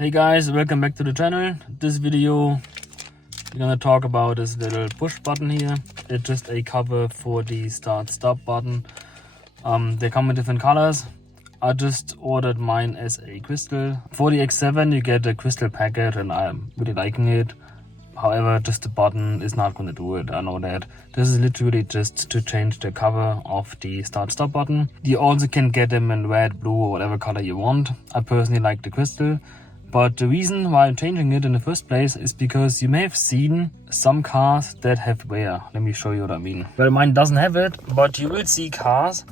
Hey guys, welcome back to the channel. This video we're gonna talk about this little push button here. It's just a cover for the start stop button. They come in different colors. I just ordered mine as a crystal. For the X7 you get a crystal packet and I'm really liking it. However, just the button is not gonna do it, I know that. This is literally just to change the cover of the start stop button. You also can get them in red, blue or whatever color you want. I personally like the crystal. But the reason why I'm changing it in the first place is because you may have seen some cars that have wear. Let me show you what I mean. Well, mine doesn't have it, but you will see cars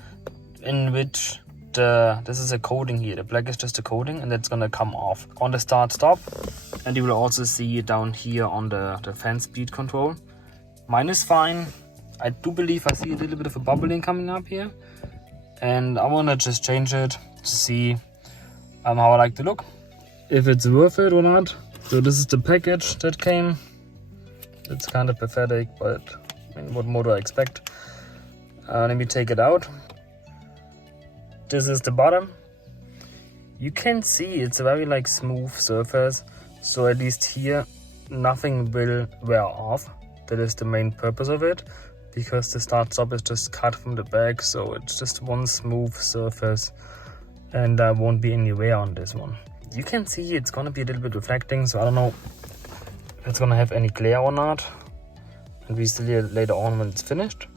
in which this is a coating here. The black is just a coating and that's gonna come off on the start stop. And you will also see it down here on the fan speed control. Mine is fine. I do believe I see a little bit of a bubbling coming up here. And I wanna just change it to see how I like to look. If it's worth it or not. So this is the package that came. It's kind of pathetic, but I mean, what more do I expect? Let me take it out. This is the bottom. You can see it's a very smooth surface. So at least here, nothing will wear off. That is the main purpose of it. Because the start stop is just cut from the back. So it's just one smooth surface. And there won't be any wear on this one. You can see it's gonna be a little bit reflecting, so I don't know if it's gonna have any glare or not. And we see it later on when it's finished.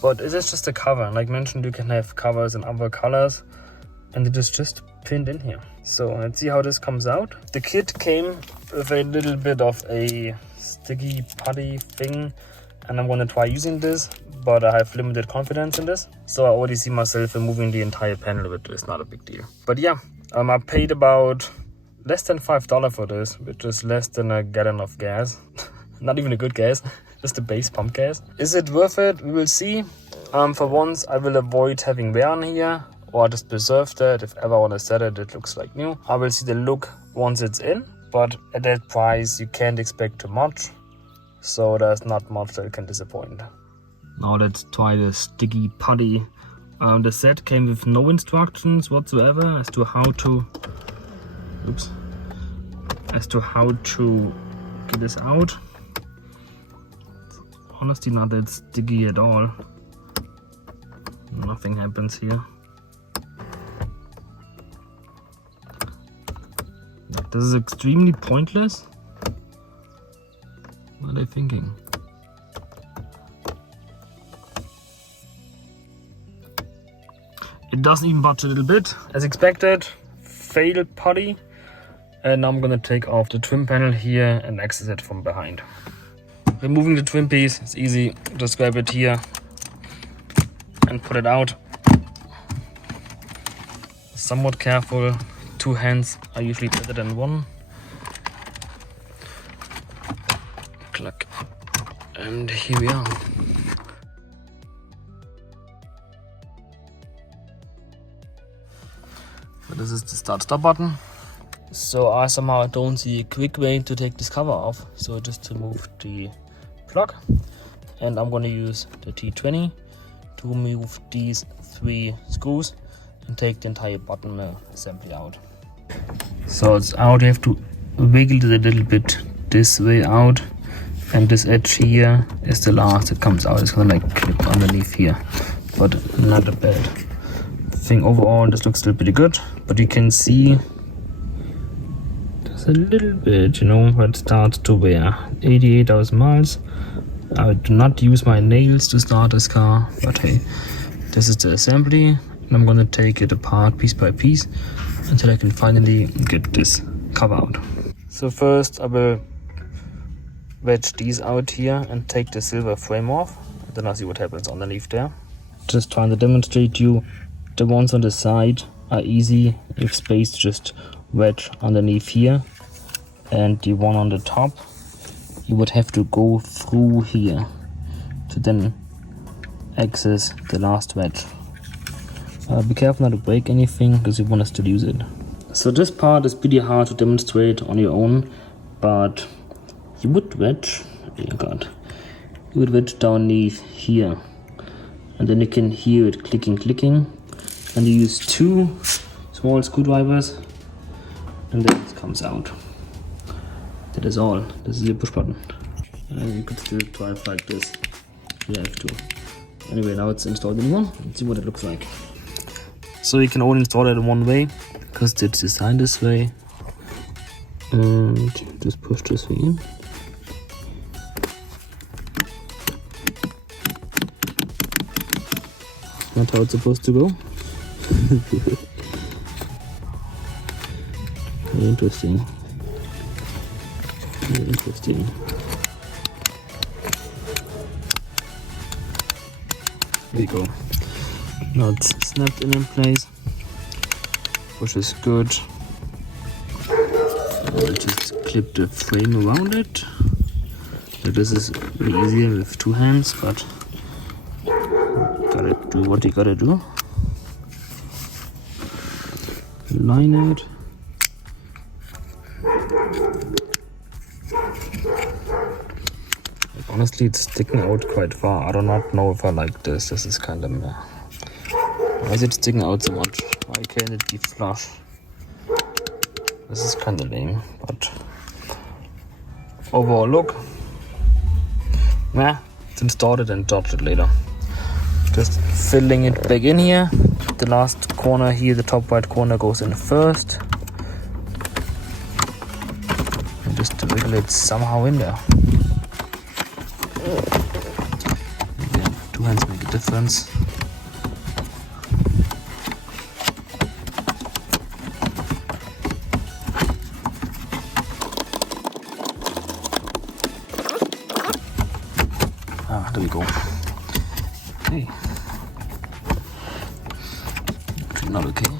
But it is just a cover. Like mentioned, you can have covers in other colors, and it is just pinned in here. So let's see how this comes out. The kit came with a little bit of a sticky putty thing, and I'm gonna try using this, but I have limited confidence in this. So I already see myself removing the entire panel, which is not a big deal. But yeah. I paid about less than $5 for this, which is less than a gallon of gas. Not even a good gas, just a base pump gas. Is it worth it? We will see. For once, I will avoid having wear on here, or just preserve that. If ever I want to set it, it looks like new. I will see the look once it's in, but at that price, you can't expect too much. So there's not much that can disappoint. Now let's try the sticky putty. The set came with no instructions whatsoever as to how to get this out. It's honestly not that sticky at all. Nothing happens here. This is extremely pointless. What are they thinking? It doesn't even budge a little bit. As expected, failed putty. And now I'm gonna take off the trim panel here and access it from behind. Removing the trim piece is easy. Just grab it here and put it out. Somewhat careful. 2 hands are usually better than 1. Click. And here we are. This is the start stop button. So I somehow don't see a quick way to take this cover off. So just remove the plug. And I'm going to use the T20 to remove these 3 screws and take the entire button assembly out. So it's out. You have to wiggle it a little bit this way out. And this edge here is the last that comes out. It's going to clip underneath here. But not a bad thing. Overall, this looks still pretty good, but you can see there's a little bit, where it starts to wear. 88,000 miles. I do not use my nails to start this car, but hey, this is the assembly, and I'm gonna take it apart piece by piece until I can finally get this cover out. So first, I will wedge these out here and take the silver frame off. Then I'll see what happens underneath there. Just trying to demonstrate you. The ones on the side are easy, you have space to just wedge underneath here, and the one on the top you would have to go through here to then access the last wedge. Be careful not to break anything because you want to still use it. So this part is pretty hard to demonstrate on your own, but you would wedge, you would wedge downneath here, and then you can hear it clicking, and you use 2 small screwdrivers and then it comes out. That is all. This is the push button. And you could still drive like this. You have to. Anyway, now it's installed in one. Let's see what it looks like. So you can only install it in one way, because it's designed this way. And just push this way in. Not how it's supposed to go. Very interesting. Very interesting. There you go. Now it's snapped in place, which is good. I'll just clip the frame around it. So this is really easier with two hands, but gotta do what you gotta do. Line it. Honestly, it's sticking out quite far. I do not know if I like this. This is kind of meh. Why is it sticking out so much? Why can't it be flush? This is kind of lame, but overall look. Nah, it's installed and dodged it later. Just filling it back in here. The last corner here, the top right corner goes in first. And just wiggle it somehow in there. Again, two hands make a difference. There we go. Okay. Actually not okay.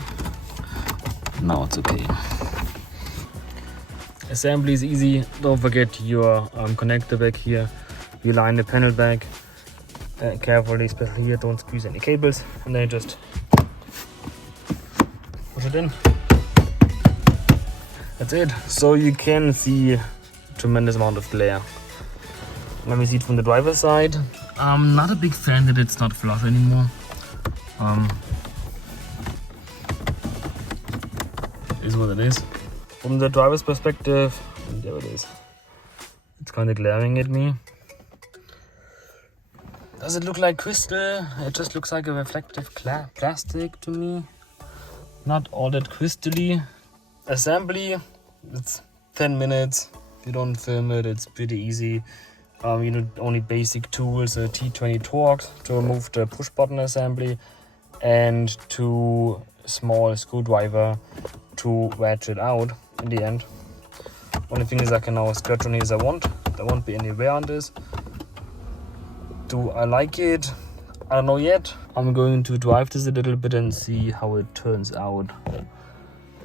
Now it's okay. Assembly is easy. Don't forget your connector back here. You line the panel back carefully, especially here. Don't squeeze any cables, and then just push it in. That's it. So you can see a tremendous amount of glare. Let me see it from the driver's side. I'm not a big fan that it's not flush anymore. Is what it is. From the driver's perspective, and there it is. It's kind of glaring at me. Does it look like crystal? It just looks like a reflective plastic to me. Not all that crystally. Assembly, it's 10 minutes. If you don't film it, it's pretty easy. You need only basic tools, a T20 torx to remove the push button assembly, and two small screwdriver to wedge it out in the end. Only thing is I can now scratch on it as I want. There won't be any wear on this. Do I like it? I don't know yet. I'm going to drive this a little bit and see how it turns out.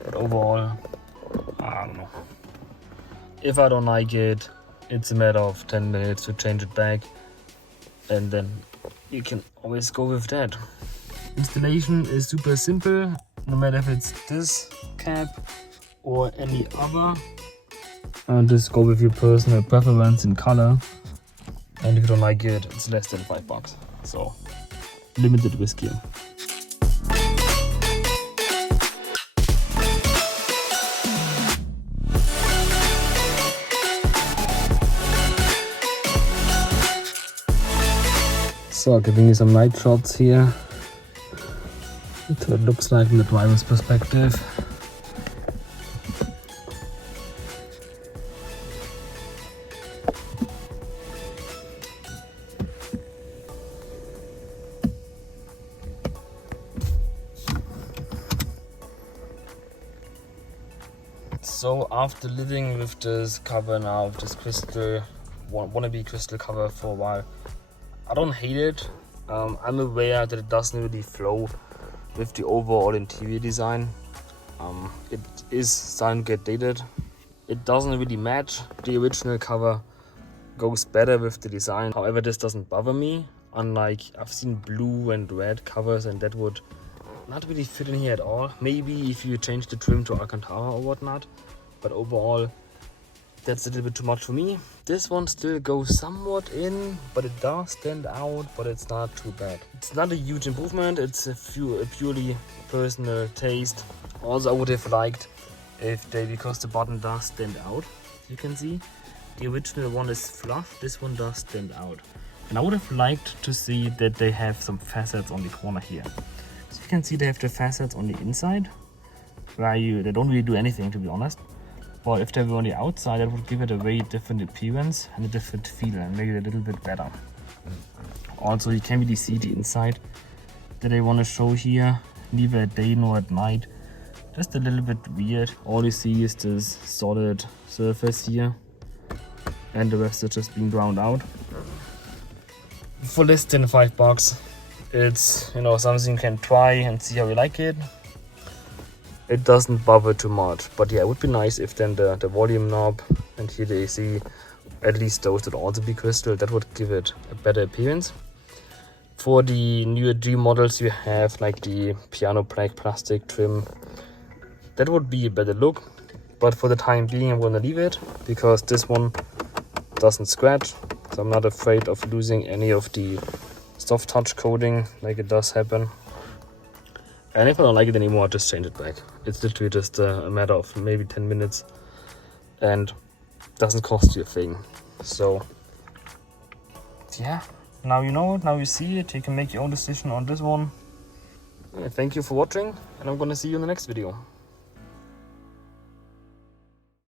But overall, I don't know. If I don't like it, it's a matter of 10 minutes to change it back, and then you can always go with that. Installation is super simple, no matter if it's this cap or any other. Just go with your personal preference in color, and if you don't like it, it's less than $5. So limited risk here. So giving you some night shots here. That's what it looks like from the driver's perspective. So after living with this cover now, with this crystal, wannabe crystal cover for a while, I don't hate it. I'm aware that it doesn't really flow with the overall interior design. It is starting to get dated. It doesn't really match. The original cover goes better with the design. However, this doesn't bother me. Unlike I've seen blue and red covers, and that would not really fit in here at all. Maybe if you change the trim to Alcantara or whatnot, but overall that's a little bit too much for me. This one still goes somewhat in, but it does stand out, but it's not too bad. It's not a huge improvement. It's a purely personal taste. Also, I would have liked because the button does stand out. You can see the original one is flush, this one does stand out. And I would have liked to see that they have some facets on the corner here. So you can see they have the facets on the inside, where they don't really do anything, to be honest. But if they were on the outside, that would give it a very different appearance and a different feel and make it a little bit better. Also, you can really see the inside that I want to show here, neither at day nor at night. Just a little bit weird. All you see is this solid surface here, and the rest is just being ground out. For less than $5, it's, you know, something you can try and see how you like it. It doesn't bother too much, but yeah, it would be nice if then the volume knob and here the AC, at least those would also be crystal. That would give it a better appearance. For the newer G models, you have like the piano black plastic trim. That would be a better look, but for the time being I'm gonna leave it because this one doesn't scratch, so I'm not afraid of losing any of the soft touch coating like it does happen. And if I don't like it anymore, I'll just change it back. It's literally just a matter of maybe 10 minutes and doesn't cost you a thing. So yeah, now you know it, now you see it, you can make your own decision on this one. Thank you for watching, and I'm gonna see you in the next video.